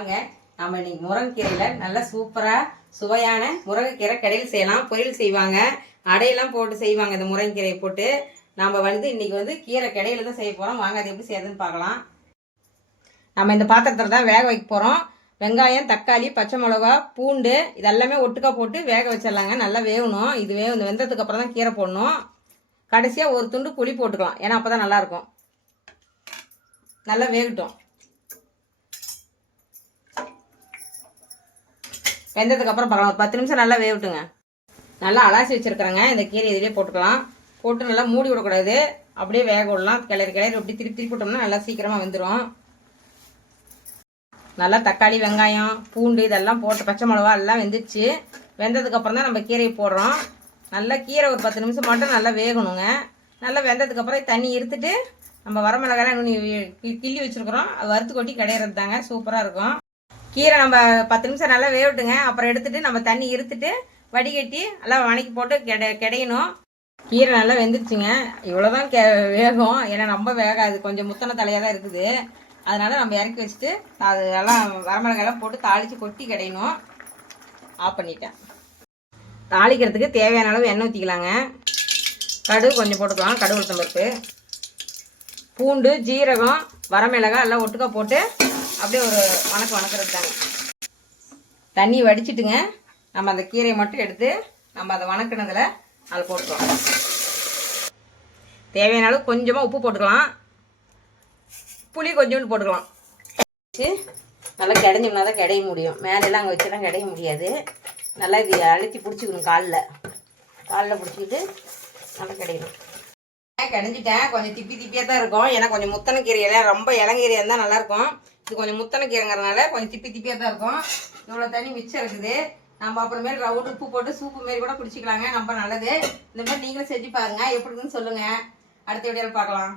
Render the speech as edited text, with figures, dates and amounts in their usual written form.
வாங்க நம்ம இன்னைக்கு முருங்கைக்கீரையில் நல்லா சூப்பராக சுவையான முருங்கைக்கீரை கடையில் செய்யலாம். பொரியல் செய்வாங்க, அடையெல்லாம் போட்டு செய்வாங்க. இந்த முருங்கைக்கீரையை போட்டு நம்ம இன்னைக்கு கீரை கடையில் தான் செய்ய போகிறோம். வாங்க அது எப்படி செய்யறதுன்னு பார்க்கலாம். நம்ம இந்த பாத்திரத்தில் தான் வேக வைக்க போகிறோம். வெங்காயம், தக்காளி, பச்சை மிளகா, பூண்டு இதெல்லாமே ஒட்டுக்கா போட்டு வேக வச்சிடலாங்க. நல்லா வேகணும். இது வெந்ததுக்கு அப்புறம் தான் கீரை போடணும். கடைசியாக ஒரு துண்டு புளி போட்டுக்கலாம், ஏன்னா அப்போ தான் நல்லாயிருக்கும். நல்லா வேகட்டும். வெந்ததுக்கு அப்புறம் பார்க்கலாம். ஒரு 10 நிமிஷம் நல்லா வேகட்டுங்க. நல்லா அலாசி வச்சுருக்குறேங்க. இந்த கீரை இதிலே போட்டுக்கலாம். போட்டு நல்லா மூடி விடக்கூடாது, அப்படியே வேக விடலாம். கிளறி அப்படி திருப்பி போட்டோம்னா நல்லா சீக்கிரமாக வெந்துடும். நல்லா தக்காளி, வெங்காயம், பூண்டு இதெல்லாம் போட்டு பச்சை மிளகா எல்லாம் வெந்துடுச்சு. வெந்ததுக்கப்புறம் தான் நம்ம கீரையை போடுறோம். நல்லா கீரை ஒரு 10 நிமிஷம் மட்டும் நல்லா வேகணுங்க. நல்லா வெந்ததுக்கப்புறம் தண்ணி இருத்துட்டு நம்ம வரமிளகாய் கிள்ளி வச்சுருக்குறோம், அது வறுத்து கொட்டி கிடையாது தாங்க. சூப்பராக இருக்கும். கீரை நம்ம 10 நிமிஷம் நல்லா வேகட்டுங்க. அப்புறம் எடுத்துட்டு நம்ம தண்ணி இருத்துட்டு வடிகட்டி நல்லா வணக்கி போட்டு கிடையணும். கீரை நல்லா வெந்துருச்சுங்க. இவ்வளோதான் வேகும், ஏன்னா ரொம்ப வேகாது, கொஞ்சம் முத்தன தலையாக தான் இருக்குது. அதனால நம்ம இறக்கி வச்சுட்டு அது எல்லாம் வரமிளகாயெல்லாம் போட்டு தாளித்து கொட்டி கிடையணும். ஆஃப் பண்ணிட்டேன். தாளிக்கிறதுக்கு தேவையான அளவு எண்ணெய் ஊற்றிக்கலாங்க. கடுகு கொஞ்சம் போட்டுக்கலாம், கடுகு உளுத்தம் பருப்பு, பூண்டு, ஜீரகம், வரமிளகாய் எல்லாம் ஒட்டுக்கா போட்டு அப்படியே ஒரு வணக்கிறது தாங்க. தண்ணி வடிச்சிட்டுங்க. நம்ம அந்த கீரையை மட்டும் எடுத்து நம்ம அதை வணக்கினதில் அதில் போட்டுக்கலாம். தேவையான அளவு கொஞ்சமாக உப்பு போட்டுக்கலாம், புளி கொஞ்சோண்டு போட்டுக்கலாம். நல்லா கிடைஞ்சோம்னா தான் கிடைய முடியும். மேலெல்லாம் அங்கே வச்சுலாம் கிடைய முடியாது. நல்லா இது அழுத்தி பிடிச்சிக்கணும், காலில் பிடிச்சிக்கிட்டு நல்லா கிடைக்கணும். கிடைஞ்சிட்டேன். கொஞ்சம் திப்பியாக தான் இருக்கும், ஏன்னா கொஞ்சம் முத்தனை கீரையெல்லாம் ரொம்ப இளங்கீரையாக இருந்தால் நல்லாயிருக்கும். இது கொஞ்சம் முத்தனை கீரைங்கிறதுனால கொஞ்சம் திப்பியாக தான் இருக்கும். இவ்வளோ தண்ணி மிச்சம் இருக்குது. நம்ம அப்புறமேல் ரவுண்டு உப்பு போட்டு சூப்பு மாரி கூட குடிச்சிக்கலாங்க. ரொம்ப நல்லது. இந்த மாதிரி நீங்களும் செஞ்சு பாருங்க, எப்படி இருக்குன்னு சொல்லுங்கள். அடுத்த வீடியோவில் பார்க்கலாம்.